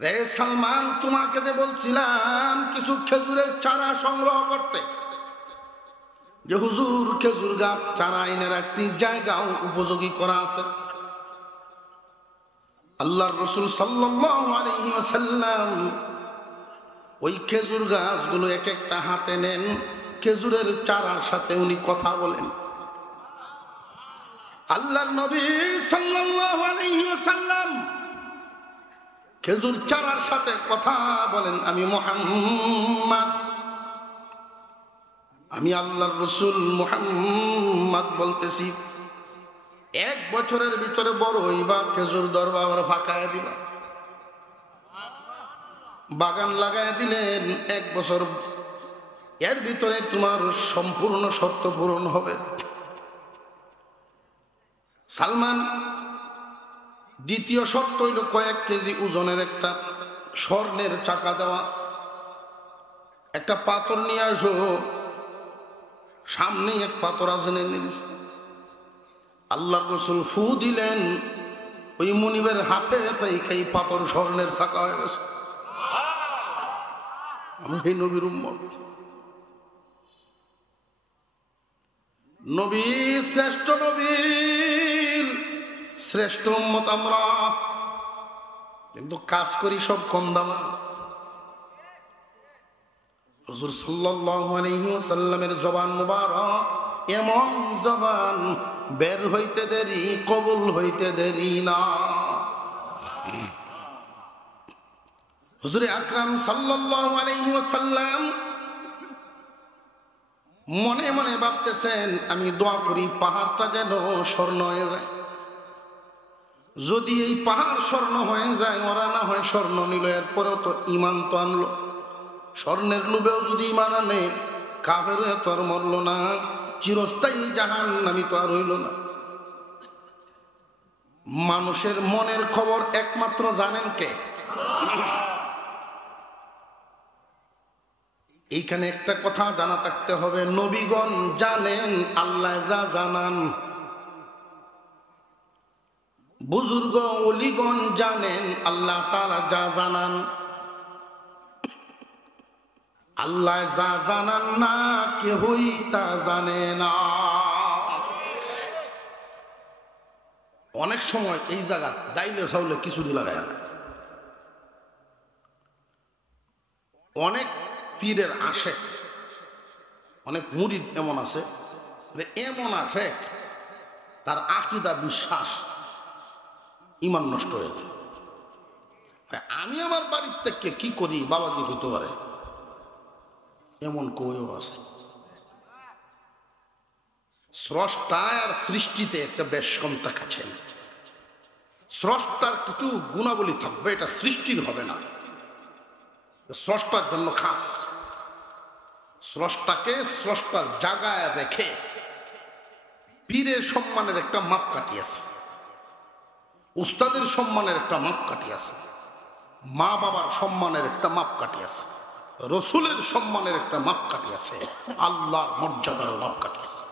রে সালমান, তোমাকে যে বলছিলাম কিছু খেজুরের চারা সংগ্রহ করতে, যে হুজুর খেজুর গাছ চারা এনে রাখছি, জায়গাও উপযোগী করা আছে। আল্লাহর রাসূল সাল্লাল্লাহু আলাইহি ওয়াসাল্লাম ওই খেজুর গাছগুলো এক একটা হাতে নেন, খেজুরের চারার সাথে উনি কথা বলেন। আল্লাহর নবী সাল্লাল্লাহু আলাইহি ওয়াসাল্লাম খেজুর চারার সাথে কথা বলেন, আমি মুহাম্মদ, আমি আল্লাহর রাসূল মুহাম্মদ বলতেছি, 1 বছরের ভিতরে বড় হইবা, খেজুর ধরবা, আবার ফাঁকায় দিবা। বাগান লাগায় দিলেন, 1 বছর, এর ভিতরে তোমার সম্পূর্ণ শর্ত পূরণ হবে। সালমান, দ্বিতীয় শর্ত হইল কয়েক কেজি ওজনের একটা স্বর্ণের চাকা দেওয়া। একটা পাথর নিয়ে আসো, সামনে এক পাথর আছে, আল্লাহর রাসূল ফু দিলেন, ওই মুনিবের হাতে এই পাথর স্বর্ণের চাকা হয়ে গেছে। আমি নবীর উম্মত, নবী শ্রেষ্ঠ, নবীর শ্রেষ্ঠ উম্মত আমরা, কিন্তু কাজ করি সব কম দামা। হুজুর সাল্লাল্লাহু আলাইহি ওয়াসাল্লামের জবান মুবারক এমন জবান, বের হইতে দেরি, কবুল হইতে দেরি না। হুজুর আকরাম সাল্লাল্লাহু আলাইহি ওয়াসাল্লাম মনে মনে ভাবতেছেন, আমি দোয়া করি পাহাড়টা যেন স্বর্ণ হয়ে যায়। যদি এই পাহাড় স্বর্ণ হয়ে যায়, ওরা না হয় স্বর্ণ নিল, এরপরেও তো ইমান তো আনলো। স্বর্ণের লোভেও যদি ইমান আনে, কাফের হয়ে তো আর মরল না, চিরস্থায়ী জাহান্নামী তো আর হইল না। মানুষের মনের খবর একমাত্র জানেন কে? এইখানে একটা কথা জানা থাকতে হবে, নবীগণ জানেন, আল্লাহ যা জানান। বুজুর্গ ওলিগণ জানেন, আল্লাহ তাআলা যা জানান। আল্লাহ যা জানান না, কেহই তা জানে না। অনেক সময় এই জায়গা ডাইলে চাউলে কিছুদিন লাগায় না। অনেক পীরের আশেক, অনেক মুরিদ এমন আছে, এমন আশেক তার আকীদা, বিশ্বাস, ইমান নষ্ট হয়ে যায়। আমি আমার বাড়ির থেকে কি করি বাবাজি হইতে পারে, এমন কেউ আছে। স্রষ্টা আর সৃষ্টিতে একটা বেশ কম থাকাছে। স্রষ্টার কিছু গুণাবলী থাকবে, এটা সৃষ্টির হবে না, স্রষ্টার জন্য খাস। স্রষ্টাকে স্রষ্টার জায়গায় রেখে পীরের সম্মানের একটা মাপ কাটিয়েছে, উস্তাদের সম্মানের একটা মাপ কাটিয়েছে, মা বাবার সম্মানের একটা মাপ কাটিয়েছে, রসুলের সম্মানের একটা মাপ কাটিয়েছে, আল্লাহর মর্যাদারও মাপ কাটিয়েছে।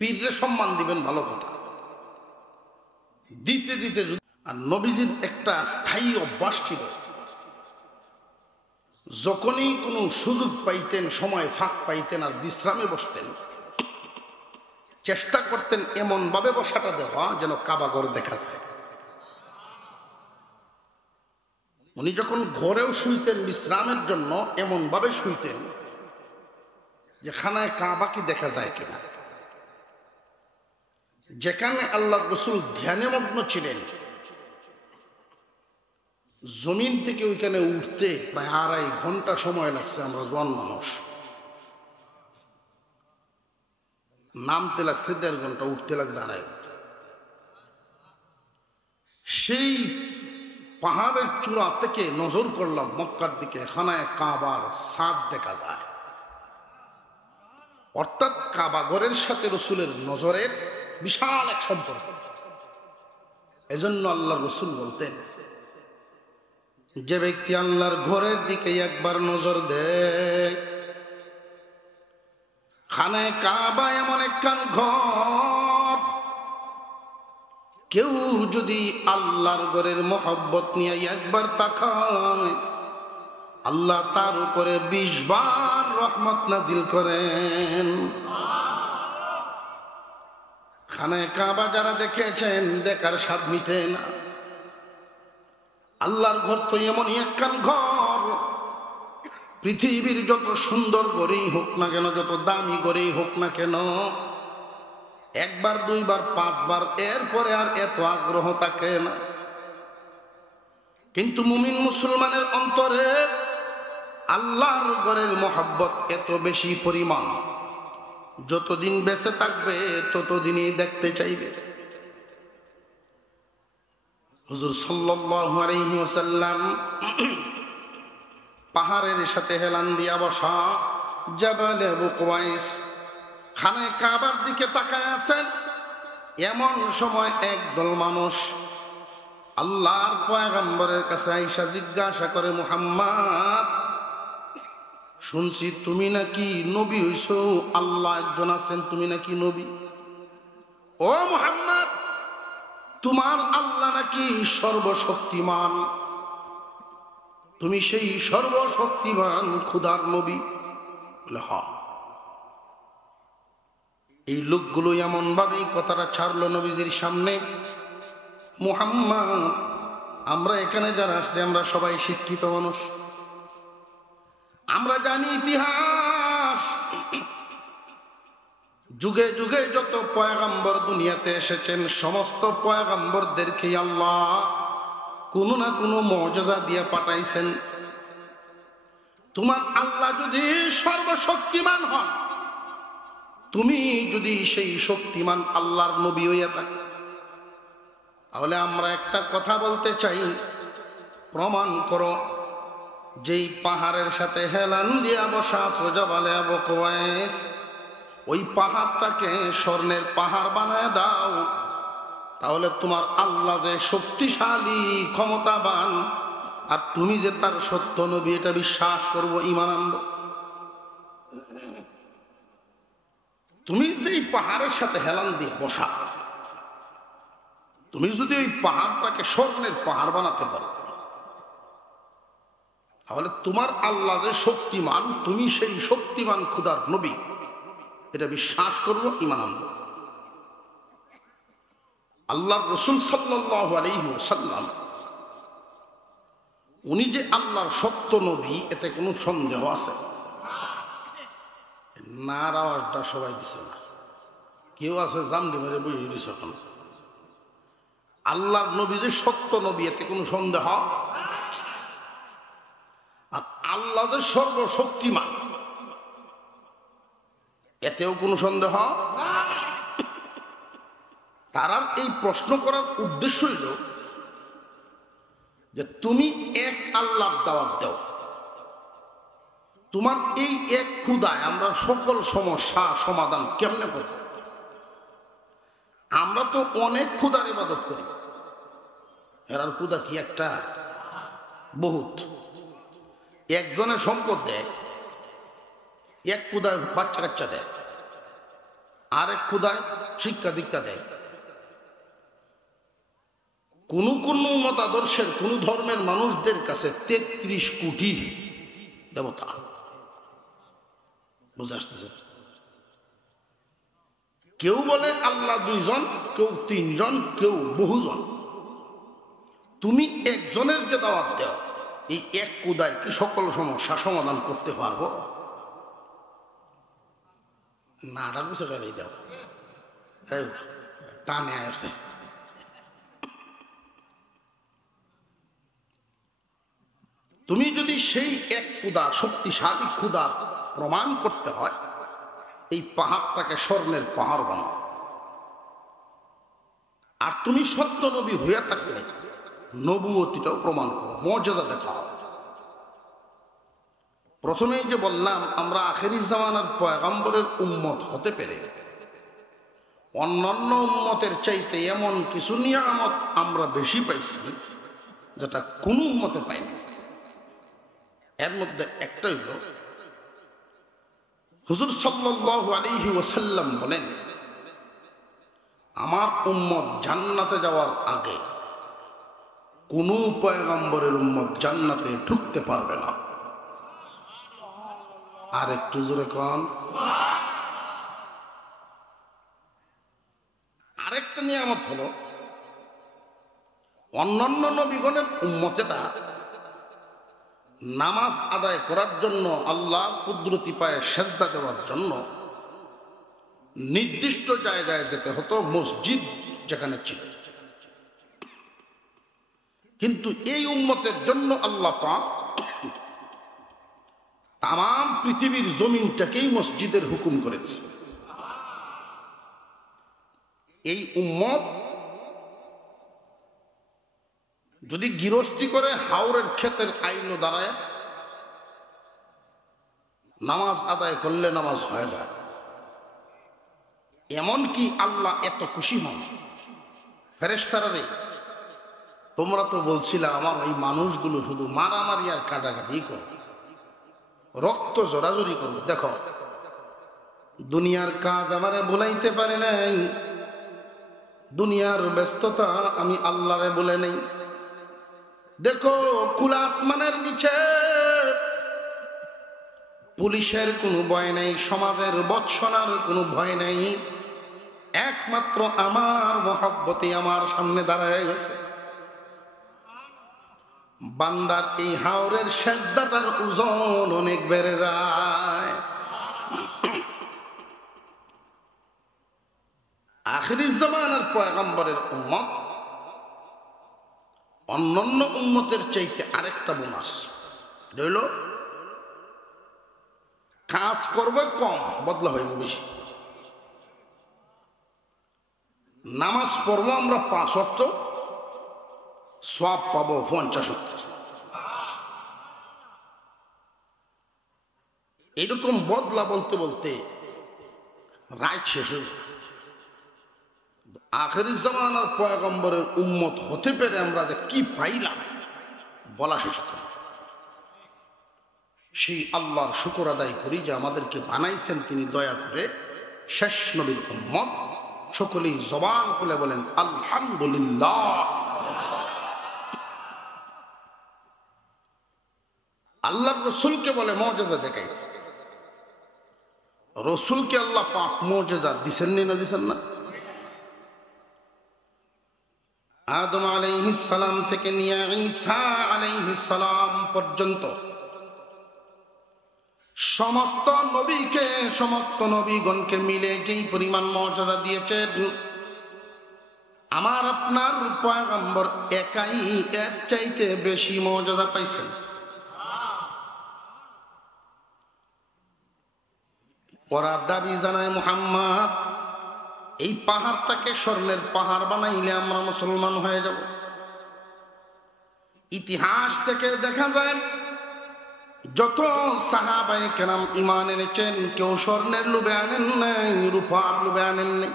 পীরের সম্মান দিবেন, ভালো কথা, দিতে দিতে। আর নবীজির একটা স্থায়ী অভ্যাস ছিল, যখনই কোনো সুযোগ পাইতেন, সময় ফাঁক পাইতেন আর বিশ্রামে বসতেন, চেষ্টা করতেন এমন ভাবে বসাটা দেওয়া যেন কাবা ঘর দেখা যায়। উনি যখন ঘরেও শুইতেন বিশ্রামের জন্য, এমন ভাবে শুইতেন যে খানায় কাবা কি দেখা যায় কিনা। যেখানে আল্লাহর রাসূল ধ্যানে মগ্ন ছিলেন, জমিন থেকে ওইখানে উঠতে প্রায় 2.5 ঘন্টা সময় লাগছে। আমরা জোয়ান মানুষ, নামতে লাগছে 1.5 ঘন্টা, উঠতে লাগছে 2.5 ঘন্টা। সেই পাহাড়ের চূড়া থেকে নজর করলাম মক্কার দিকে, খানায় কাবার ছাদ দেখা যায়। অর্থাৎ কাবা ঘরের সাথে রসুলের নজরের বিশাল এক সম্পর্ক। এজন্য আল্লাহ রসুল বলতেন, যে ব্যক্তি আল্লাহর ঘরের দিকে একবার নজর দেয়, খানায় কাবা এমন একখান ঘর, কেউ যদি আল্লাহর ঘরের মহব্বত নিয়ে একবার তাকায়, আল্লাহ তার উপরে 20 বার রহমত নাজিল করেন। খানায়ে কাবা যারা দেখেছেন, দেখার স্বাদ মিটে না। আল্লাহর ঘর তো এমনই একখান ঘর, পৃথিবীর যত সুন্দর গড়েই হোক না কেন, যত দামি গড়েই হোক না কেন, একবার, দুইবার, 5 বার, এরপরে আর এত আগ্রহ থাকে না। কিন্তু মুমিন মুসলমানের অন্তরে আল্লাহর ঘরের মহব্বত এত বেশি পরিমাণ, যতদিন বেঁচে থাকবে ততদিনই দেখতে চাইবে। হুজুর সাল্লাল্লাহু আলাইহি ওয়াসাল্লাম পাহাড়ের সাথে হেলান দিয়া বসা জাবাল আবু কুবাইস খানায়ে কাবার দিকে তাকায় আছেন। এমন সময় একদল মানুষ আল্লাহর পয়গম্বরের কাছে আইসা জিজ্ঞাসা করে, মুহাম্মদ, শুনছি তুমি নাকি নবী হইছো, আল্লাহ একজন আছেন, তুমি নাকি নবী। ও মুহাম্মদ, তোমার আল্লাহ নাকি সর্বশক্তিমান, তুমি সেই সর্বশক্তিমান খুদার নবী? বলে হ্যাঁ। এই লোকগুলো এমন ভাবেই কথাটা ছাড়লো নবীজির সামনে। মুহাম্মদ, আমরা এখানে যারা আসছে আমরা সবাই শিক্ষিত মানুষ, আমরা জানি ইতিহাস, যুগে যুগে যত পয়গম্বর দুনিয়াতে এসেছেন, সমস্ত পয়গম্বরদেরকে আল্লাহ কোনো না কোনো মুজিজা দিয়ে পাঠাইছেন। তোমার আল্লাহ যদি সর্বশক্তিমান হন, তুমি যদি সেই শক্তিমান আল্লাহর নবী হইয়া থাকো, তাহলে আমরা একটা কথা বলতে চাই, প্রমাণ করো যেই পাহাড়ের সাথে হেলান দিয়া বসা জাবালে আবু কুবাইস, ওই পাহাড়টাকে স্বর্ণের পাহাড় বানায় দাও, তাহলে তোমার আল্লাহ যে শক্তিশালী, ক্ষমতাবান, আর তুমি যে তার সত্য নবী, এটা বিশ্বাস করব, ঈমান আনব। তুমি যেই পাহাড়ের সাথে হেলান দিয়ে বসা, তুমি যদি ওই পাহাড়টাকে স্বর্ণের পাহাড় বানাতে পারো, তাহলে তোমার আল্লাহ যে শক্তিমান, তুমি সেই শক্তিমান খুদার নবী, এটা বিশ্বাস করব, ঈমান আনব। আল্লাহর রাসূল সাল্লাল্লাহু আলাইহি ওয়াসাল্লাম উনি যে আল্লাহর সত্য নবী, এতে কোনো সন্দেহ আছে? নার আওয়াজটা সবাই দিছে না, কেউ আছে জামডি মেরে বই দিছে। এখন আল্লাহর নবী যে সত্য নবী, এতে কোনো সন্দেহ? আর আল্লাহ যে সর্বশক্তিমান, এতেও কোনো সন্দেহ? তারার এই প্রশ্ন করার উদ্দেশ্য হইল যে তুমি এক আল্লাহর দাওয়াত দাও, তোমার এই এক খুদায় আমরা সকল সমস্যা সমাধান কেমনে করব? আমরা তো অনেক খুদার ইবাদত করি, এরার খুদা কি একটা? বহুত। একজনের সম্পদ দেয়, এক খুদায় বাচ্চা কাচ্চা দেয়, আরেক খুদায় শিক্ষা দীক্ষা দেয়। কোন কোন মতাদর্শের, কোন ধর্মের মানুষদের কাছে 33 কোটি দেবতা। বুঝে আসতেছে? কেউ বলে আল্লাহ 2 জন, কেউ 3 জন, কেউ বহুজন। তুমি একজনের যে দাওয়াত দেও, এই এক খুদায় কি সকল সমস্যা সমাধান করতে পারবো? না, বুঝে গেল টানে আসছে। তুমি যদি সেই এক খুদা, শক্তিশালী খুদা প্রমাণ করতে হয়, এই পাহাড়টাকে স্বর্ণের পাহাড় বানাও। আর তুমি সত্য নবী হইয়া থাকলে নবুয়তিটাও প্রমাণ করো, মুজিজা দেখাও। প্রথমেই যে বললাম, আমরা আখেরি জামানার পয়গম্বরের উম্মত হতে পেরে অন্যান্য উম্মতের চাইতে এমন কিছু নিয়ামত আমরা বেশি পাইছি যেটা কোনো উম্মতে পাইনি। এর মধ্যে একটা হইল, হুজুর সাল্লাল্লাহু আলাইহি ওয়াসাল্লাম বলেন, আমার উম্মত জান্নাতে যাওয়ার আগে কোন পয়গম্বরের উম্মত জান্নাতে ঢুকতে পারবে না। আর একটু জোরে কোন। আরেকটা নিয়ামত হলো অন্যান্য নবীগণের উম্মতেরা নামাজ আদায় করার জন্য আল্লাহর কুদরতি পায়ে সেজদা দেওয়ার জন্য নির্দিষ্ট জায়গায় যেতে হতো, মসজিদ যেখানে ছিল। কিন্তু এই উম্মতের জন্য আল্লাহ পাক তাম পৃথিবীর জমিনটাকেই মসজিদের হুকুম করেছে। এই উম্মত যদি গৃহস্থী করে হাওরের ক্ষেতের আইন দাঁড়ায় নামাজ আদায় করলে নামাজ হয়ে যায়। এমনকি আল্লাহ এত খুশি হন, ফেরেশতারা রে তোমরা তো বলছিলে আমার ওই মানুষগুলো শুধু মারামারি আর কাটাকাটি করবে, রক্ত জোরাজুরি করবে। দেখো দুনিয়ার কাজ আমারে বলাইতে পারে নাই, দুনিয়ার ব্যস্ততা আমি আল্লাহরে বলে নেই। দেখো খোলা আসমানের নিচে পুলিশের কোনো ভয় নেই, সমাজের বৎসনার কোনো ভয় নেই, একমাত্র আমার মহব্বতে আমার সামনে দাঁড়ায় গেছে। বান্দার এই হাওরের সেজদাটার ওজন অনেক বেড়ে যায়। আখিরি জামানার পয়গম্বরের উম্মত অন্যান্য উম্মতের চাইতে আরেকটা বোনাস রইল, কাজ করবে কম, বদলা হইব বেশি। নামাজ পড়বো আমরা 5 ওয়াক্ত, সওয়াব পাবো 50 ওয়াক্ত। এইরকম বদলা বলতে বলতে রাত শেষ হয়ে আখিরি জামানার পয়গম্বরের উম্মত হতে পেরে আমরা যে কি পাইলাম বলা শেষ হতো না। সেই আল্লাহর শুকর আদায় করি যে আমাদেরকে বানাইছেন তিনি দয়া করে শেষ নবীর উম্মত। সকলেই জবান খুলে বলেন আলহামদুলিল্লাহ। আল্লাহর রসুলকে বলে মুজিজা দেখাই। রসুলকে আল্লাহ পাক মুজিজা দিছেন না দিছেন না? আদম আলাইহিস সালাম থেকে নিয়ে ঈসা আলাইহিস সালাম পর্যন্ত সমস্ত নবীকে, সমস্ত নবীগণকে মিলে যেই পরিমাণ মর্যাদা দিয়েছেন, আমার আপনার পয়গম্বর একাই এর চাইতে বেশি মর্যাদা পাইছেন। ওরা দাবি জানায় মুহাম্মদ এই পাহাড়টাকে স্বর্ণের পাহাড় বানাইলে আমরা মুসলমান হয়ে যাব। ইতিহাস থেকে দেখা যায় যত সাহাবায়ে কেরাম ঈমান এনেছেন কেউ স্বর্ণের লোভে আনেন নাই, রূপার লোভে আনেন নাই।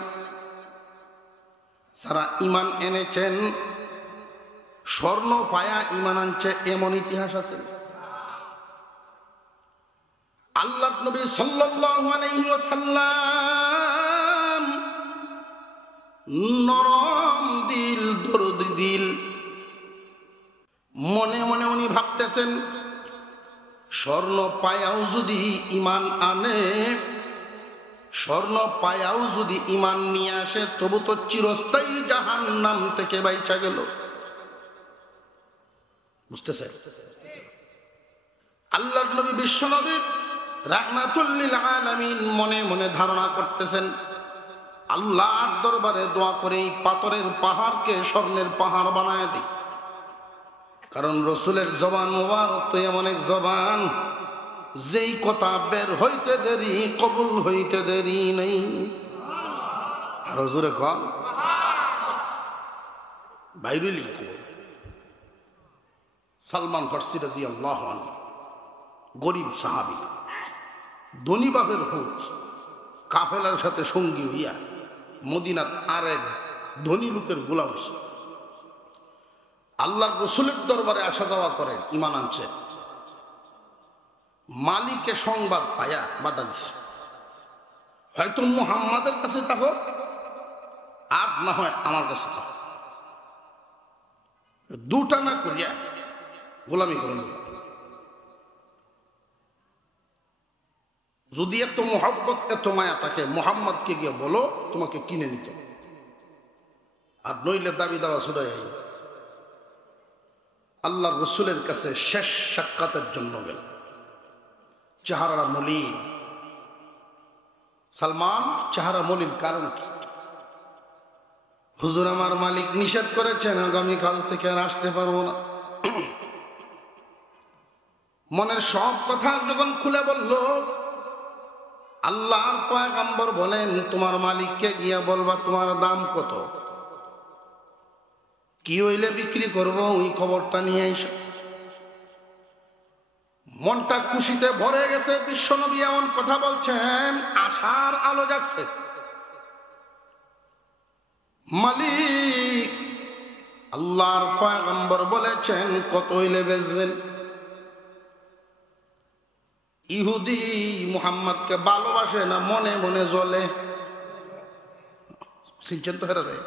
সারা ঈমান এনেছেন স্বর্ণ পায়া ঈমান আনছে, এমন ইতিহাস আছে। আল্লাহর নবী সাল্লাল্লাহু আলাইহি ওয়াসাল্লাম নরম দিল, দরদি দিল, মনে মনে উনি ভাবতেছেন স্বর্ণ পায়াও যদি ঈমান আনে, স্বর্ণ পায়াও যদি ঈমান নিয়ে আসে, তবু তো চিরস্থায়ী জাহান্নাম থেকে বাইচা গেল। বুঝতেছেন? আল্লাহর নবী বিশ্ব নবী রাহমাতুল লিল আলামিন মনে মনে ধারণা করতেছেন আল্লাহর দরবারে দোয়া করে এই পাথরের পাহাড়কে স্বর্ণের পাহাড় বানায় দিই। কারণ রসুলের জবান মুবারক তো এমন এক জবান, যেই কথা বের হইতে দেরি কবুল হইতে দেরি নেই। আর হুজুরে কন বাইরুল সালমান ফারসি রাদিয়াল্লাহু আনহু গরিব সাহাবী, ধনী বাপের হুত, কাফেলার সাথে সঙ্গী হইয়া মদিনার আরেক ধনী লোকের গোলাম, আল্লাহর রসুলের দরবারে আসা যাওয়া করেন, ঈমান আনছে। মালিকে সংবাদ পায়া বাধা দিচ্ছে, হয়তো মুহাম্মাদের কাছে থাকো আর না হয় আমার কাছে থাকো। দুটা না করিয়া গোলামি করে নেব। যদি এত মোহাব্বত এত মায়া থাকে, মোহাম্মদকে গিয়ে বলো তোমাকে কিনে নিত, আর নইলে দাবি দাওয়া ছুড়াই আল্লাহর রসুলের কাছে শেষ সাক্ষাতের জন্য গেল। চেহারা মলিন, সালমান চেহারা মলিন, কারণ কি? হুজুর আমার মালিক নিষেধ করেছেন, আগামীকাল থেকে আর আসতে পারবো না। মনের সব কথা যখন খুলে বলল, আল্লাহর পয়গম্বর বলেন তোমার মালিককে গিয়া বলবা তোমার দাম কত, কি হইলে বিক্রি করব, ওই খবরটা নিয়ে এসে। মনটা খুশিতে ভরে গেছে। বিশ্বনবী এমন কথা বলছেন, আশার আলো জাগছে। মালিক আল্লাহর পয়গম্বর বলেছেন কত হইলে বেচবেন? ইহুদি মুহাম্মদকে ভালোবাসে না মনে মনে জ্বলে? সিনচেন তো হেরা দেয়।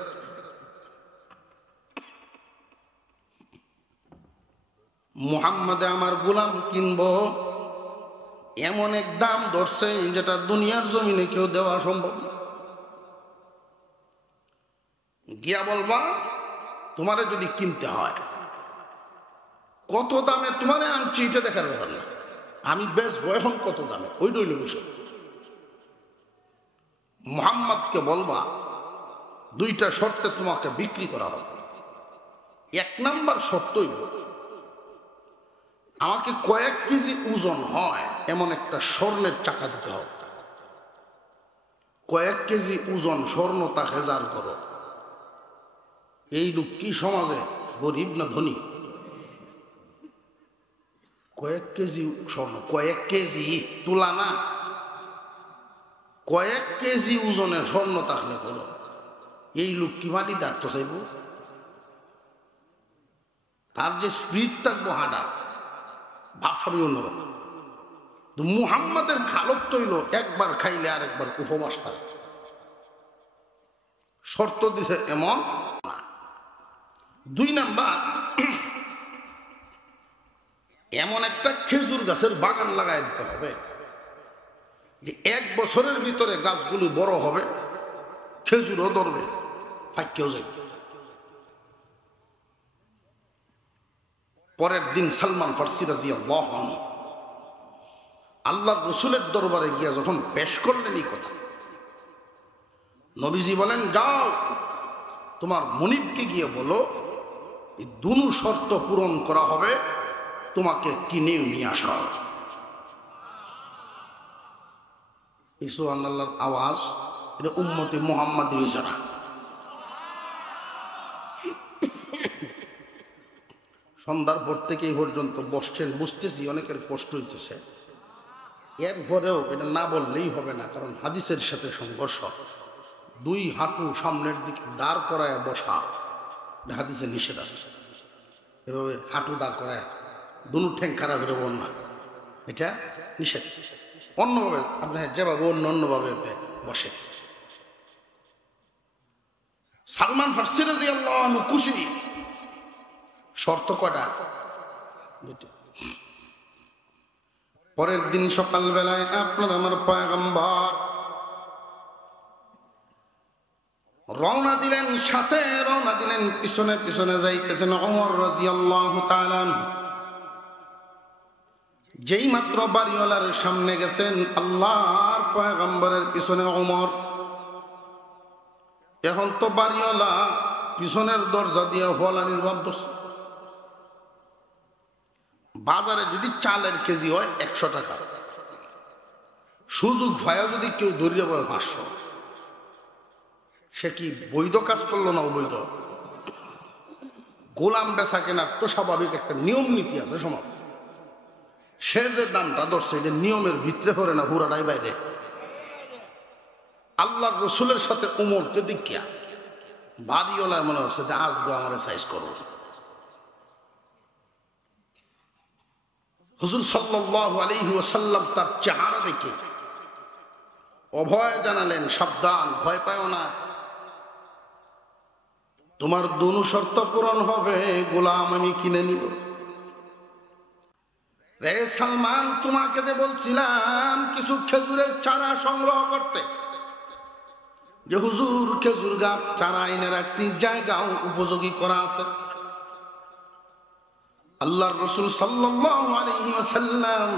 মুহাম্মদে আমার গোলাম কিনবো, এমন এক দাম ধরছে যেটা দুনিয়ার জমিনে কেউ দেওয়া সম্ভব না। গিয়া বলবা তোমারে যদি কিনতে হয়, কত দামে তোমারে আনছি এটা দেখার ব্যাপার না, আমি বেচবো এখন কত দামে, ওইটা হইল বিষয়। মুহাম্মদকে বলবা দুইটা শর্তে তোমাকে বিক্রি করা হবে। এক নাম্বার শর্ত হইল আমাকে কয়েক কেজি ওজন হয় এমন একটা স্বর্ণের টাকা দিতে হবে। কয়েক কেজি ওজন স্বর্ণ তা হেজার করো। এই লোক কি সমাজে গরিব না ধনী? কয়েক কেজি স্বর্ণ, কয়েক কেজি তুলা না, কয়েক কেজি ওজনের স্বর্ণ থাকলে বলো এই লোক কি মাটি দাঁড় তো চাইব? তার যে স্পিড থাকবো হাঁটার ভাবসাবি অন্যরকম। মুহাম্মাদের হালত তৈল একবার খাইলে আর একবার উপবাস থাকে। শর্ত দিছে এমন না। দুই নাম্বার, এমন একটা খেজুর গাছের বাগান লাগাই দিতে হবে যে 1 বছরের ভিতরে গাছগুলো বড় হবে, খেজুরও ধরবে, ফাঁকেও যাবে। পরের দিন সালমান ফার্সি রাদিয়াল্লাহু আনহু আল্লাহর রসুলের দরবারে গিয়া যখন পেশ করলেন এই কথা, নবীজি বলেন যাও তোমার মনিবকে গিয়ে বলো এই দুটো শর্ত পূরণ করা হবে, তোমাকে কিনে নিয়ে আসা হবে। এই সুবহানাল্লাহর আওয়াজ, এটা উম্মতে মুহাম্মাদী ইশারা। সন্ধ্যার পর থেকে এই পর্যন্ত বসছেন, বুঝতেছি অনেকের কষ্ট হইতেছে। এরপরেও এটা না বললেই হবে না, কারণ হাদিসের সাথে সংঘর্ষ। 2 হাঁটু সামনের দিকে দাঁড় করায় বসা, হাদিসে নিষেধ আছে। এভাবে হাঁটু দাঁড় করায় দুনো ঠ্যাং খারাপ করে বল না, এটা নিষেধ। অন্যভাবে আপনি যেভাবে অন্যভাবে বসে। সালমান ফার্সি রাদিয়াল্লাহু আনহু খুশি। শর্ত কটা? পরের দিন সকালবেলায় আপনার আমার পয়গম্বর রওনা দিলেন, সাথে রওনা দিলেন, পিছনে পিছনে যাইতেছেন ওমর রাদিয়াল্লাহু তাআলা। যেই মাত্র বাড়িওয়ালার সামনে গেছেন আল্লাহর পয়গম্বরের পিছনে ওমর। এখন তো বাড়িওয়ালা পিছনের দরজা দিয়ে হলানির ভাব ধরছে। বাজারে যদি চালের কেজি হয় 100 টাকা, সুযোগ ভয়া যদি কেউ ধরিয়ে পায় 500, সে কি বৈধ কাজ করলো না অবৈধ? গোলাম বেচা কেনার তো স্বাভাবিক একটা নিয়ম নীতি আছে সমাজ। সে যে দামটা ধরছে এটা নিয়মের ভিতরে করে না, হুরাটাই বাইরে। আল্লাহর রসুলের সাথে উমরকে দেখিয়া বাদিওয়ালায় মনে হচ্ছে যে আজ গো আমার সাইজ করো। হুজুর সাল্লাল্লাহু আলাইহি ওয়াসাল্লাম তার চেহারা দেখে অভয় জানালেন, সাবধান, ভয় পাও না। তোমার দুনু শর্ত পূরণ হবে, গোলাম আমি কিনে নিব। রে সালমান, তোমাকে যে বলছিলাম কিছু খেজুরের চারা সংগ্রহ করতে, যে হুজুর খেজুর গাছ চারা এনে রাখছি, জায়গাও উপযোগী করা আছে। আল্লাহর রাসূল সাল্লাল্লাহু আলাইহি ওয়াসাল্লাম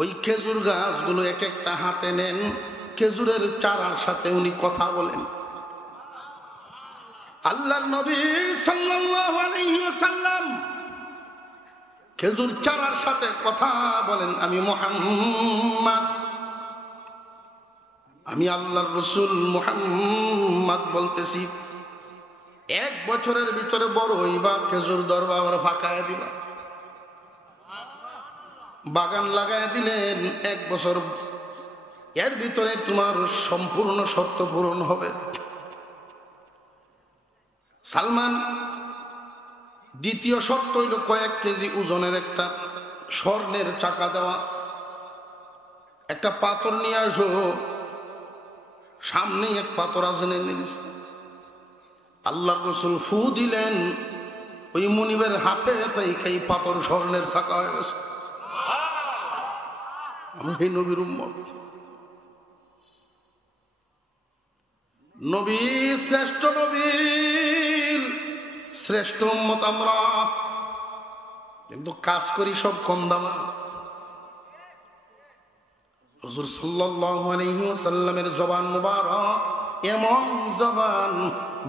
ওই খেজুর গাছগুলো এক একটা হাতে নেন, খেজুরের চারার সাথে উনি কথা বলেন। আল্লাহর নবী সাল্লাল্লাহু আলাইহি ওয়াসাল্লাম খেজুর চারার সাথে কথা বলেন, আমি মুহাম্মদ, আমি আল্লাহর রাসূল মুহাম্মদ বলতেছি, 1 বছরের ভিতরে বড় হইবা, খেজুর ধরবা, আবার ফাঁকায় দিবা। বাগান লাগায় দিলেন, 1 বছর, এর ভিতরে তোমার সম্পূর্ণ শর্ত পূরণ হবে। সালমান, দ্বিতীয় শর্ত হইল কয়েক কেজি ওজনের একটা স্বর্ণের চাকা দেওয়া, একটা পাথর নিয়ে আসো, সামনেই এক পাথর আছে, এনে দিছে। আল্লাহর রাসূল ফু দিলেন, ওই মুনিবের হাতে এই পাথর স্বর্ণের চাকা হয়ে গেছে। আমি এই নবীর উম্মত। নবী শ্রেষ্ঠ, নবীর শ্রেষ্ঠ উম্মত আমরা, কিন্তু কাজ করি সব কম দামা। হুজুর সাল্লাল্লাহু আলাইহি ওয়াসাল্লামের জবান মুবারক এমন জবান,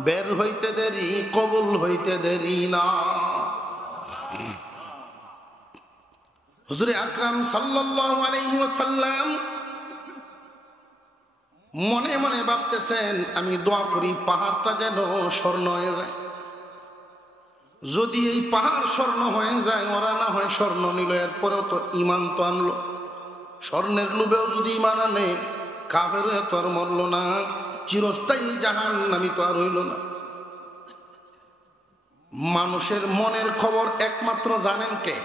বের হইতে দেরি, কবুল হইতে দেরি না। হুজুর আকরাম সাল্লাল্লাহু আলাইহি ওয়াসাল্লাম মনে মনে ভাবতেছেন, আমি দোয়া করি পাহাড়টা যেন স্বর্ণ হয়ে যায়। যদি এই পাহাড় স্বর্ণ হয়ে যায়, ওরা না হয় স্বর্ণ নিল, এরপরেও তো ইমান তো আনলো। স্বর্ণের লোভেও যদি ইমান আনে, কাফের হয়ে তো আর মরল না, চিরস্থায়ী জাহান্নামী তো আর হইল না। মানুষের মনের খবর একমাত্র জানেন কে?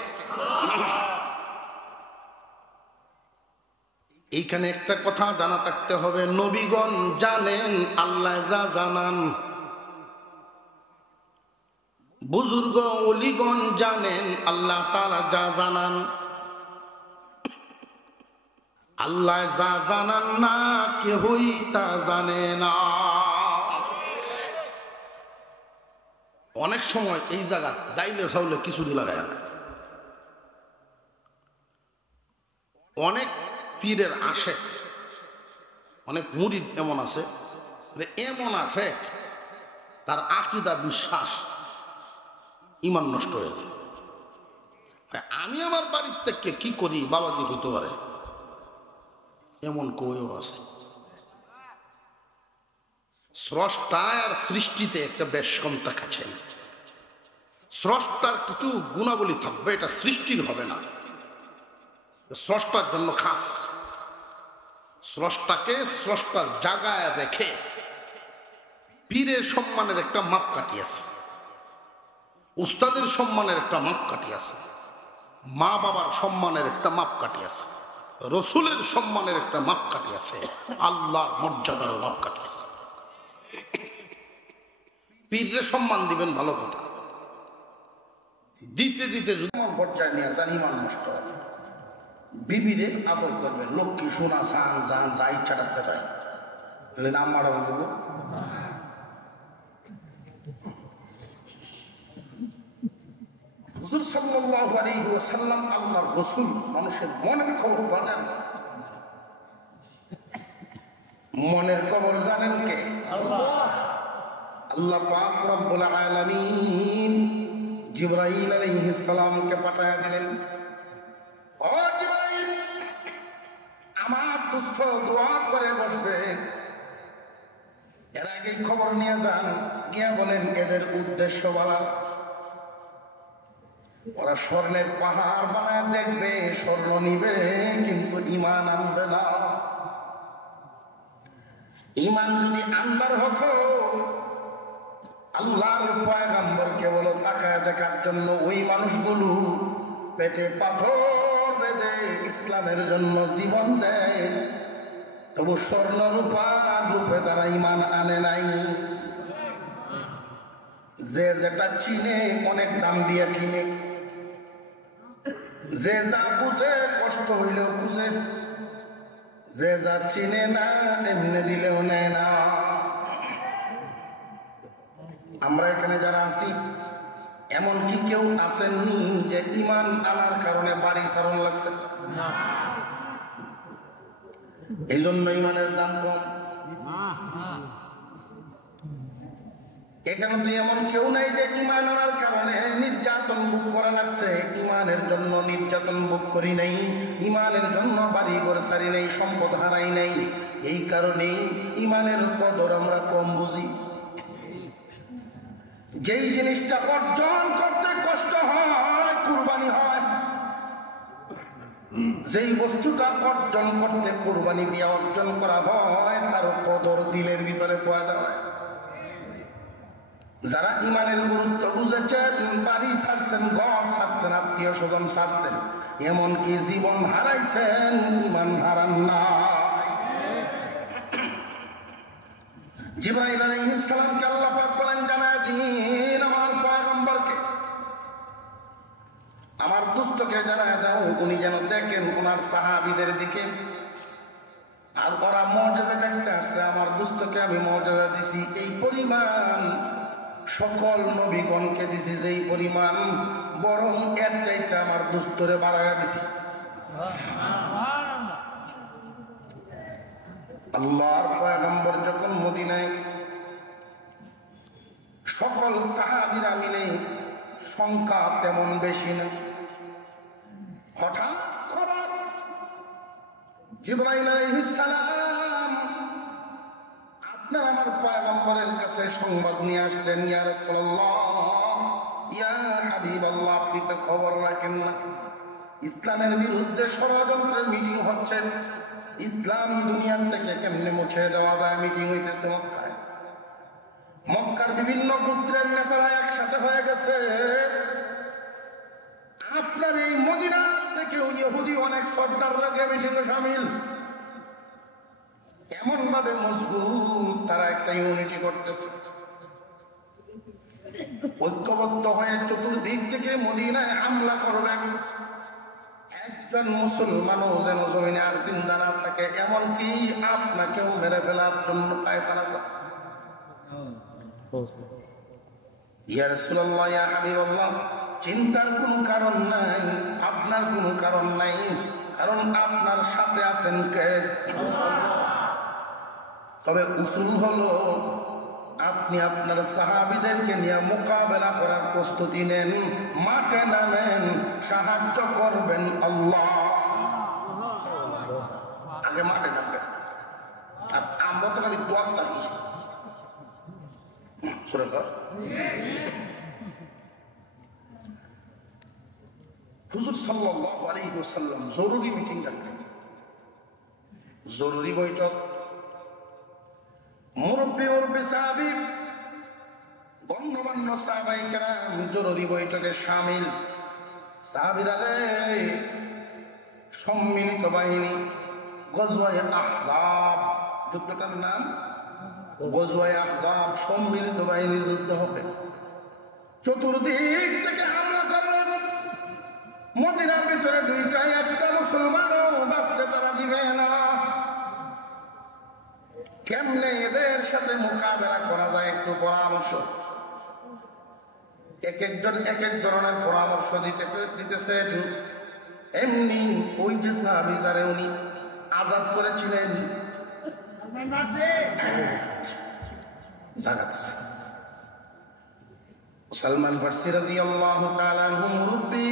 এইখানে একটা কথা জানা থাকতে হবে, নবীগণ জানেন, আল্লাহ যা জানান। বুজুর্গ ওলিগণ জানেন, আল্লাহ তাআলা যা জানান। আল্লাহ যা জানান না, কেহই তা জানে না। অনেক সময় এই জায়গা ডাইলে চাউলে কিছুদি লাগায় না। অনেক পীরের আশেক, অনেক মুরিদ এমন আছে, এমন আশেক তার আকীদা বিশ্বাস ইমান নষ্ট হয়ে যায়। আমি আমার বাড়ির থেকে কি করি বাবাজি হইতে পারে, এমন কেউ আছে। স্রষ্টা আর সৃষ্টিতে একটা বেশ কম থাকা চাই। স্রষ্টার কিছু গুণাবলী থাকবে, এটা সৃষ্টির হবে না, স্রষ্টার জন্য খাস। স্রষ্টাকে স্রষ্টার জায়গায় রেখে পীরের সম্মানের একটা মাপকাঠি আছে, উস্তাদের সম্মানের একটা মাপকাঠি আছে, মা বাবার সম্মানের একটা মাপকাঠি আছে, রসুলের সম্মানের একটা মাপকাঠি আছে, আল্লাহর মর্যাদারও মাপকাঠি আছে। পীরের সম্মান দিবেন ভালো কথা, দিতে দিতে যদি পর্যায়ে নিয়ে যান ইমান নষ্ট হবে। বিবিদের আদর করবেন, লক্ষ্মী সোনা সান জান যা ইচ্ছা রাখতে পারে, নাম মারানো দেবো। হুজুর সাল্লাল্লাহু আলাইহি ওয়াসাল্লাম আল্লাহর রাসূল মানুষের মনের খবর জানেন। মনের খবর জানেন কে? আল্লাহ। আল্লাহ পাক রব্বুল আলামিন জিবরাইল আলাইহিস সালামকে পাঠায়া দিলেন, ও জিবরাইল, আমার দুস্থ দোয়া করে বসবে, এর আগেই খবর নিয়ে যান, গিয়া বলেন এদের উদ্দেশ্য বলা। ওরা স্বর্ণের পাহাড় বানায় দেখবে, স্বর্ণ নিবে, কিন্তু ইমান আনবে না। ইমান যদি আনবার হতো, আল্লাহর পয়গম্বরকে বলো তাকায় দেখার জন্য। ওই মানুষগুলো পেটে পাথর বেঁধে ইসলামের জন্য জীবন দেয়, তবু স্বর্ণ রূপা রূপে তারা ইমান আনে নাই। যে যেটা চিনে অনেক দাম দিয়ে কিনে, যে যা বুঝে কষ্ট হইলেও বুঝে, যে যা চিনে না এমনি দিলেও নেয় না। আমরা এখানে যারা আছি এমন কি কেউ আসেননি যে ইমান আনার কারণে বাড়ি ছাড়ন লাগছে? এই জন্য ইমানের দাম কম। এখানে তো এমন কেউ নাই যে ইমান আনার কারণে নির্যাতন ভোগ করা লাগছে। ইমানের জন্য নির্যাতন ভোগ করি নাই, ইমানের জন্য বাড়ি ঘর ছাড়ি নাই, সম্পদ হারাই নাই। এই কারণেই ইমানের কদর আমরা কম বুঝি। যেই জিনিসটা অর্জন করতে কষ্ট হয় কুরবানি হয়, যেই বস্তুটা অর্জন করতে কুরবানি দিয়ে অর্জন করা হয় তার কদর দিলের ভিতরে পয়দা হয়। যারা ইমানের গুরুত্ব বুঝেছেন, বাড়ি ছাড়ছেন, ঘর ছাড়ছেন, আত্মীয় স্বজন ছাড়ছেন, এমনকি জীবন হারাইছেন, ইমান হারান না। জিবরাইল আলাইহিস সালামকে আল্লাহ পাক বলেন, জানায় দিন আমার পয়গম্বরকে, আমার দুস্থকে জানায় দাও, উনি যেন দেখেন ওনার সাহাবীদের দিকে। আর ওরা মর্যাদা দেখতে আসছে, আমার দুস্থকে আমি মর্যাদা দিছি এই পরিমাণ, সকল নবীগণকে দিছি যেই পরিমাণ, বরং এর চাইতে আমার দুস্থরে বাড়াইয়া দিছি। আল্লাহর পয়গম্বর যখন মদিনায়, সকল সাহাবীরা মিলে সংখ্যা তেমন বেশি না, হঠাৎ খবর জিবরাইল আলাইহিস সালাম আপনার আমার পয়গম্বরের কাছে সংবাদ নিয়ে আসলেন, ইয়া রাসূলুল্লাহ, ইয়া হাবিবাল্লাহ, আপনি তো খবর রাখেন না, ইসলামের বিরুদ্ধে ষড়যন্ত্রের মিটিং হচ্ছে, ইসলাম দুনিয়ার থেকে কেমনে মুছে দেওয়া যায় মিটিং হইতেছে মক্কায়। মক্কার বিভিন্ন গোত্রের নেতারা একসাথে হয়ে গেছে, আপনার এই মদিনা থেকে ইহুদি অনেক সর্দার লাগে মিটিংয়ে শামিল। এমন ভাবে মজবুত তারা একটা ইউনিটি করতেছে, ঐক্যবদ্ধ হয়ে চতুর্দিক থেকে মদিনায় হামলা করবেন। একজন মুসলমানও যেন জমিনে আর জিন্দা না থাকে, এমনকি আপনাকেও মেরে ফেলার জন্য পায়তারা করে। ইয়া রাসূলুল্লাহ, ইয়া হাবিবাল্লাহ, চিন্তার কোনো কারণ নাই, আপনার কোনো কারণ নাই, কারণ আপনার সাথে আছেন কে? তবে উসুল হলো আপনি আপনার সাহাবীদেরকে নিয়ে মোকাবেলা করার প্রস্তুতি নেন, মাঠে নামেন, সাহায্য করবেন আল্লাহ। আগে মাঠে নামবেন, আর আমরা তো খালি দোয়া করি। হুজুর সাল্লাল্লাহু আলাইহি ওয়াসাল্লাম জরুরি মিটিং ডাকলেন, জরুরি বৈঠক। মুরব্বী সাহাবী, গণ্যমান্য সাহাবায়ে কেরাম জরুরি বৈঠকে শামিল। সাহাবীরা সম্মিলিত বাহিনী, গজওয়ায়ে আহজাব, যুদ্ধটার নাম গজওয়ায়ে আহজাব, সম্মিলিত বাহিনী যুদ্ধ হবে। চতুর্দিক থেকে হামলা করবেন, মদিনার ভিতরে ঢুকায় একটা মুসলমানও বাঁচতে তারা দিবে না। কেমনে এদের সাথে মোকাবেলা করা যায় একটু পরামর্শ। এক একজন এক এক ধরনের পরামর্শ দিতেছে। এমনি ওই যে সাহাবী যারে উনি আজাদ করেছিলেন, জায়গা আছে, সালমান ফারসি রাদিয়াল্লাহু তাআলা আনহু মুরব্বী,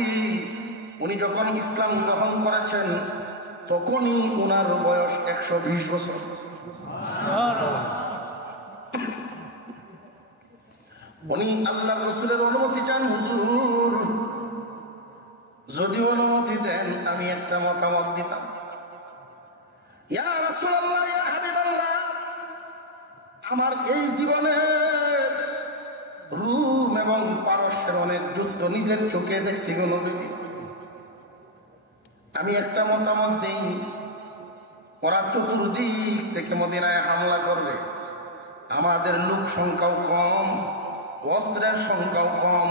উনি যখন ইসলাম গ্রহণ করেছেন তখনই ওনার বয়স 120 বছর। উনি আল্লাহ রাসূলের অনুমতি চান, হুজুর যদি অনুমতি দেন আমি একটা মতামত দিতাম। ইয়া রাসূলুল্লাহ, ইয়া হাবিবাল্লাহ, আমার এই জীবনে রুম এবং পারস্যের অনেক যুদ্ধ নিজের চোখে দেখছি গো নবী। আমি একটা মতামত দেই, ওরা চতুর্দিক থেকে মদিনায় হামলা করবে, আমাদের লোক সংখ্যাও কম, অস্ত্রের সংখ্যাও কম।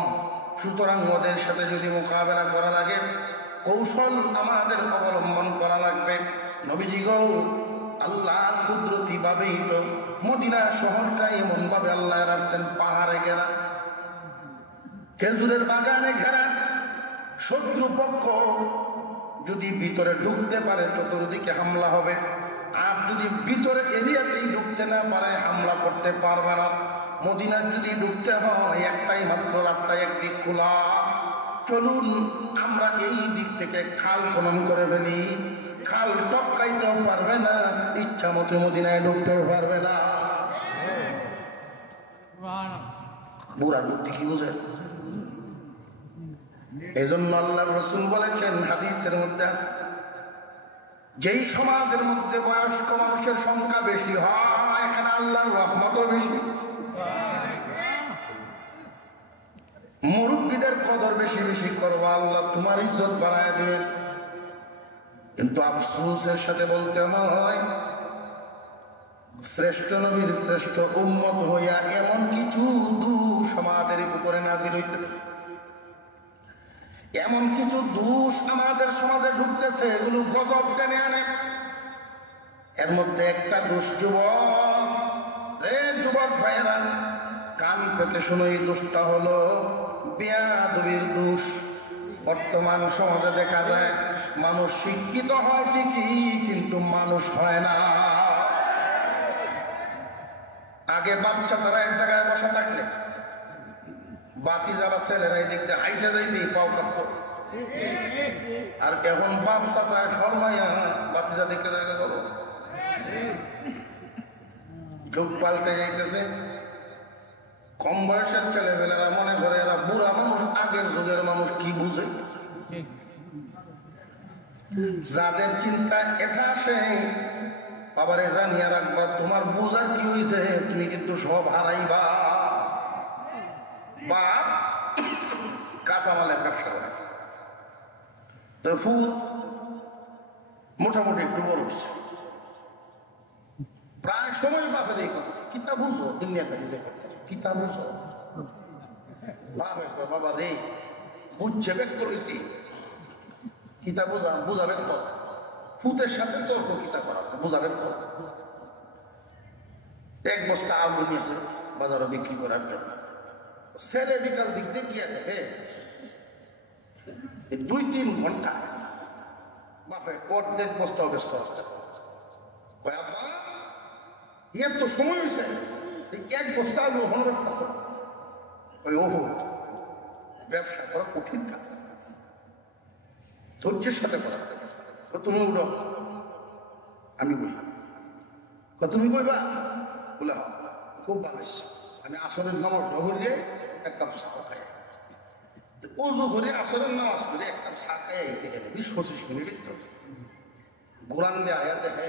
সুতরাং ওদের সাথে যদি মোকাবেলা করা লাগে কৌশল আমাদের অবলম্বন করা লাগবে। নবীজি গো, আল্লাহর কুদরতি ভাবেই তো মদিনা শহরটা এমন ভাবে আল্লাহ রাখছেন, পাহাড়ে ঘেরা, খেজুরের বাগানে ঘেরা। শত্রু পক্ষ যদি ভিতরে ঢুকতে পারে চতুর্দিকে হামলা হবে, আর যদি ভিতরে এরিয়াতেই ঢুকতে না পারে হামলা করতে পারবে না। মদিনার যদি ঢুকতে হয় একটাই মাত্র রাস্তা, একদিক খোলা। চলুন আমরা এই দিক থেকে খাল খনন করে ফেলি, খাল টপকাইতেও পারবে না, ইচ্ছা মতো মদিনায় ঢুকতেও পারবে না। বুড়া বুদ্ধি কি বুঝে? এই জন্য আল্লাহ রাসূল বলেছেন, হাদিসের মধ্যে আছে, যেই সমাজের মধ্যে বয়স্ক মানুষের সংখ্যা বেশি হয় এখানে আল্লাহর রহমতও বেশি, মুরব্বীদের কদর বেশি বেশি করবো, আল্লাহ তোমার ইজ্জত বাড়ায় দিবেন। কিন্তু আফসোসের সাথে বলতে হয়, শ্রেষ্ঠ নবীর শ্রেষ্ঠ উম্মত হইয়া এমন কিছু দোষ আমাদের উপরে নাজিল হইতেছে, এমন কিছু দোষ আমাদের সমাজে ঢুকতেছে, এগুলো গজব টেনে আনে। এর মধ্যে একটা দোষ, যুবক, যুবক ভাইয়েরা কান পেতে শুনো, এই দোষটা হলো বেয়াদবির দোষ। বর্তমান সমাজে দেখা যায় মানুষ শিক্ষিত হয় ঠিকই, কিন্তু মানুষ হয় না। আগে বাচ্চা ছাড়া এক জায়গায় বসা থাকলে বাকি যারা ছেলেরা এই দিক দিয়ে হাইটে যাইতে পাও কাঁপত, আর এখন বাপ চাষায় শর্মাইয়া বাতিজা দেখতে জায়গা করো। যুগ পাল্টে যাইতেছে, কম বয়সের ছেলেমেয়েরা মনে করে এরা বুড়া মানুষ, আগের যুগের মানুষ কি বুঝে। যাদের চিন্তা এটা আসে, বাবারে জানিয়ে রাখবা তোমার বোঝার কি হয়েছে, তুমি কিন্তু সব হারাইবা। বাপ কাঁচামালের ব্যবসা করে, তো ফুল মোটামুটি একটু বড় হচ্ছে, প্রায় সময় বাপের এই কথা, কিতা বুঝো দুনিয়াদারি যে কিতা বুঝো। বাবা রে বুঝছে ব্যক্ত রয়েছি, কিতা বুঝাবেন তো, ফুতের সাথে তর্ক কিতা করা বুঝাবেন তো। এক বস্তা আলু নিয়েছে বাজারে বিক্রি করার জন্য, ছেলে বিকাল দিক দিয়ে গিয়ে দেখে 2-3 ঘন্টা বাপে অর্ধেক বস্তা ব্যস্ত হচ্ছে। এর তো সময় হয়েছে, এক বস্তা আলু হনবস্তা করো। ওই ব্যবসা করা কঠিন কাজ, ধৈর্যের সাথে করা। তুমি উঠো, আমি বই, তুমি বইবা বলে খুব ভালো, আমি আসরের নামাজ ধরে এক কাপ চা খাই, ওজু করে আসরের নামাজ করে এক কাপ চা খাই আইতে গেলে 20-25 মিনিট ঘোরান দিয়ে আয়া দেখে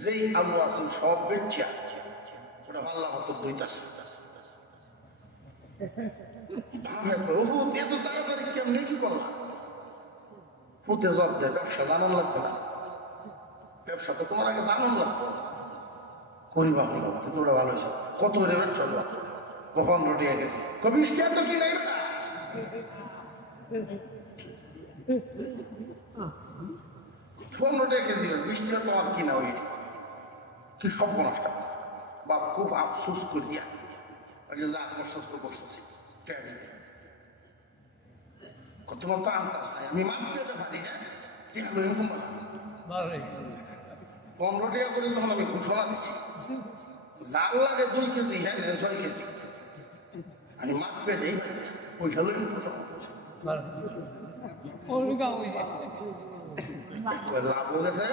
যেই আলু আছেন সব বেচছে, ওটা ভাল্লা হতো 2টা। এত তাড়াতাড়ি কেমনি কি করলাম? পুঁতে জব দেয়, ব্যবসা জানান লাগতো না, ব্যবসা তো তোমার আগে জানান লাগতো, করিবা হলো তোরা ভালো হয়েছে, কত রেবের চলবা, কখন রটিয়া গেছি, কবি তো কি নাই বেটা, 15 টাকা কেজি, 20 টাকা তোমার কিনা ওই কি সব নষ্ট। বাপ খুব আফসোস করিয়া ওই যে যা আফসোস করে বসতেছি, তোমার তো আনতাস নাই, আমি মাপ পেতে পারি না, 15 টাকা করে যখন আমি ঘোষণা দিচ্ছি, যার লাগে 2 কেজি, হ্যাঁ 6 কেজি, আমি মাপ পেয়ে দেই, পয়সা লই লাভও গেছে,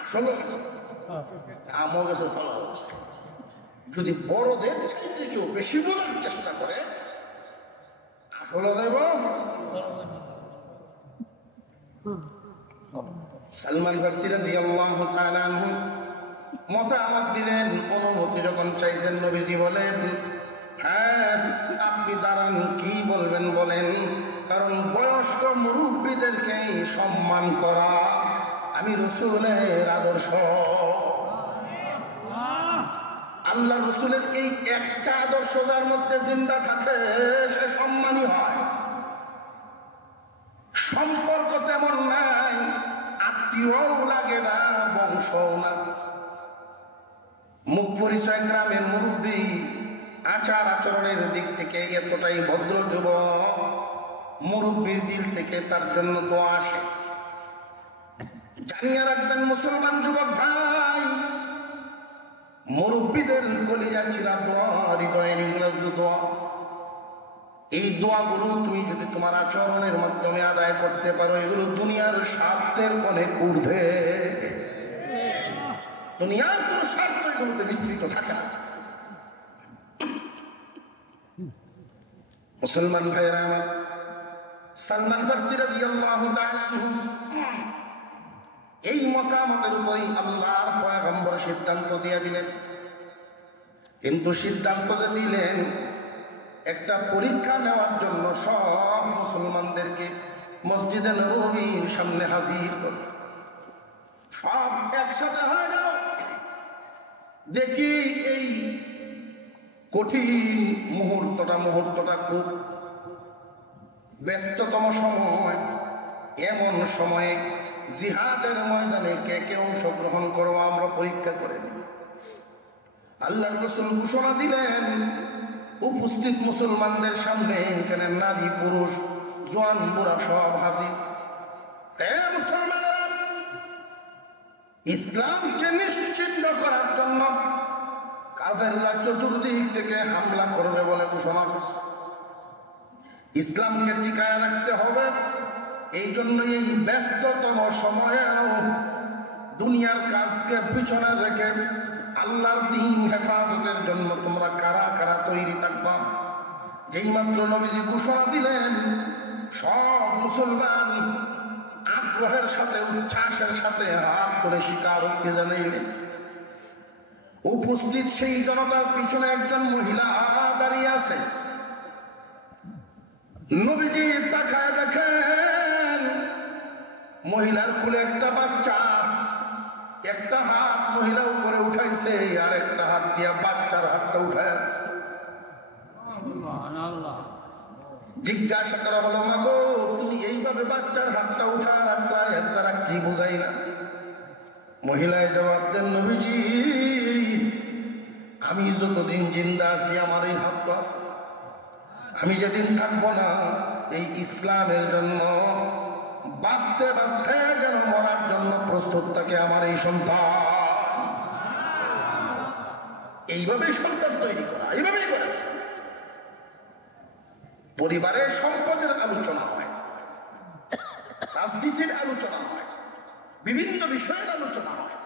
আসলও গেছে, আমও গেছে, ফলাও গেছে। যদি বড়দের চাইতে কেউ বেশি বোঝার চেষ্টা করে, আসলে দেব। সালমান ফারসি রাদিয়াল্লাহু তাআলা আনহু মতামত দিলেন, অনুমতি যখন চাইছেন, নবীজি বলেন, হ্যাঁ আপনি দাঁড়ান, কি বলবেন বলেন, কারণ বয়স্ক মুরব্বীদেরকে সম্মান করা আমি রাসূলের আদর্শ। আল্লাহ রসুলের এই একটা আদর্শ যার মধ্যে জিন্দা থাকে সে সম্মানী হয়। সম্পর্ক তেমন নাই, আত্মীয়ও লাগে না, বংশও না। মুখ পরিচয় গ্রামের মুরব্বী, আচার আচরণের দিক থেকে এতটাই ভদ্র যুবক, মুরব্বীর দিল থেকে তার জন্য দোয়া আসে। জানিয়ে রাখবেন মুসলমান যুবক ভাই, মুরব্বীদের কলিজা ছিলা দোয়া, হৃদয়ের ইংরেজ দোয়া। এই দোয়াগুলো তুমি যদি তোমার আচরণের মাধ্যমে আদায় করতে পারো, এগুলো দুনিয়ার স্বার্থের অনেক ঊর্ধ্বে। দুনিয়ার কোন স্বার্থ এগুলোতে বিস্তৃত থাকে না। মুসলমান ভাইয়েরা আমার, সালমান ফারসি রাদিয়াল্লাহু তাআলা আনহু এই মতামতের উপরই আল্লাহর পয়গম্বর সিদ্ধান্ত দিয়ে দিলেন। কিন্তু সিদ্ধান্ত যে দিলেন, একটা পরীক্ষা নেওয়ার জন্য সব মুসলমানদেরকে মসজিদে নববীর সামনে হাজির করল। সব একসাথে হয়ে যাও, দেখি এই কঠিন মুহূর্তটা খুব ব্যস্ততম সময়, এমন সময়ে জিহাদের ময়দানে কে কে অংশগ্রহণ করবো আমরা পরীক্ষা করে নিই। আল্লাহর রাসূল ঘোষণা দিলেন উপস্থিত মুসলমানদের সামনে, এখানে নারী পুরুষ জওয়ান বুড়া সব হাজির। মুসলমানেরা, ইসলামকে নিশ্চিহ্ন করার জন্য কাফেররা চতুর্দিক থেকে হামলা করবে বলে ঘোষণা করছে। ইসলামকে টিকায় রাখতে হবে, এই জন্য এই ব্যস্ততম সময়ে দুনিয়ার কাজকে পিছনে রেখে আল্লাহর দ্বীন হেফাজতের জন্য তোমরা কারা কারা তৈরি থাকবা। যেই মাত্র নবীজি ঘোষণা দিলেন, সব মুসলমান আগ্রহের সাথে উচ্ছ্বাসের সাথে হাত করে স্বীকারোক্তি জানাইলেন। উপস্থিত সেই জনতার পিছনে একজন মহিলা দাঁড়িয়ে আছে। নবীজি তাকায় দেখেন মহিলার কোলে একটা বাচ্চা, একটা হাত মহিলা উপরে উঠাইছে, আর একটা হাত দিয়া বাচ্চার হাতটা উঠায় আছে। জিজ্ঞাসা করা হলো, মাগো তুমি এইভাবে বাচ্চার হাতটা উঠা রাখলা, এর দ্বারা কি বুঝাই না? মহিলায় জবাব দেন, নবীজি আমি যতদিন জিন্দা আছি আমার এই হাত আছে, আমি যেদিন থাকবো না এই ইসলামের জন্য বাঁচতে বাঁচতে যেন মরার জন্য প্রস্তুত থাকে আমার এই সন্তান। এইভাবেই সন্তান তৈরি করা, এইভাবেই করে। পরিবারের সম্পদের আলোচনা হয়, রাজনীতির আলোচনা হয়, বিভিন্ন বিষয়ের আলোচনা হয়।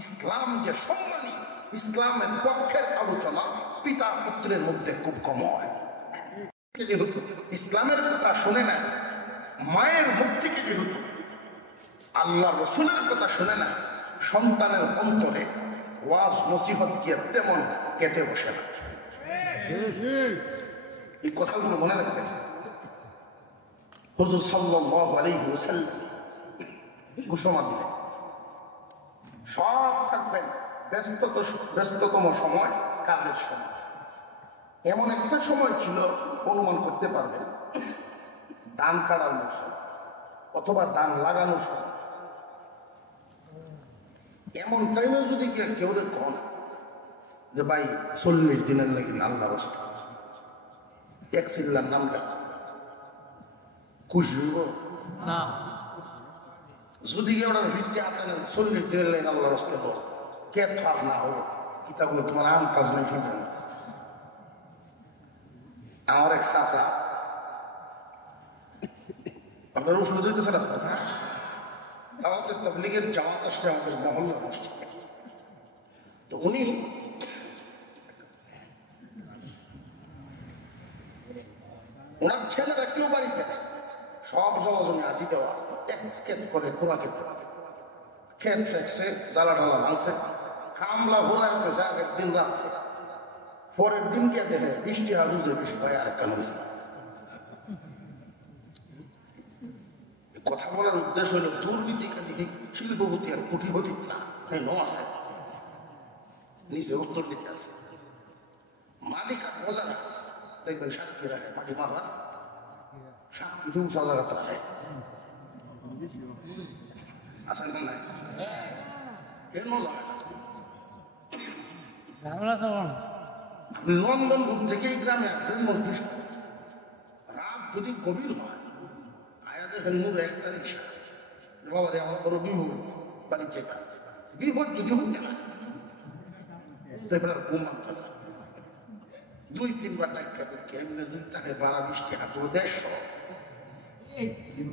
ইসলাম যে সম্মানী, ইসলামের পক্ষের আলোচনা পিতা পুত্রের মধ্যে খুব কম হয়। ইসলামের কথা শুনে না, মায়ের মুখ থেকে যেহেতু আল্লাহ রসুলের কথা শুনে না, সন্তানের অন্তরে ওয়াজ নসিহত দিয়ে তেমন কেটে বসে না। এই কথাগুলো মনে রাখবেন। হুজুর সাল্লাল্লাহু আলাইহি ওয়াসাল্লাম ঘোষণা দিলেন, সব থাকবেন ব্যস্ততম সময়, কাজের সময়। এমন একটা সময় ছিল, অনুমান করতে পারবেন, ধান কাটার মৌসুম অথবা ধান লাগানোর সময়। এমন টাইমে যদি কেউ কন যে ভাই 40 দিনের লাগে আল্লাহ অবস্থা, এক চিল্লার নামটা খুশি হইব না? যদি ওরা ভিড়তে আছেন 40 দিনের লাগে আল্লাহ অবস্থা, কে থাক না হবো কিতাবগুলো তোমার আম কাজ নেই শুনবে না। আমার এক চাচা, আপনার ওষুধ হইতেছে না, আমাদের তাবলীগের জামাত আসছে আমাদের মহল্লা মসজিদ। তো উনি ওনার ছেলেরা কেউ বাড়িতে নেই, সব জমি আদি দেওয়া, এক ক্ষেত করে খোলা ক্ষেত ক্ষেত ফেঁকছে, জ্বালা ঢালা ভাঙছে, কামলা ভোলা উঠেছে আগের দিন রাত্রে। পরের দিন কে দেখে বৃষ্টি হাজুজে বৃষ্টি ভাই আর কেন হয়েছে। কথা বলার উদ্দেশ্য হলো দুর্নীতি শিল্পপতি আর কুটিপতি না, নিচে উত্তর দিতে আছে। মজা রাখে দেখবেন সাক্ষী রাখে মাটি মারবার সাক্ষী রুম সজাগতা রাখে আসেন না নাই এর মজা হয় আপনি নন্দন রুম থেকে এই গ্রামে আসবেন মসজিদ রাত যদি গভীর হয় আয়াদের নূর একটা রিক্সা বাবা রে আমার বড় বিপদ বাড়ির যেটা বিপদ যদি হতে না দেখবেন আর ঘুম আনতে না 2-3 বার ডাক্তার এমনি 2 টাকা 12-20 টাকা করে 150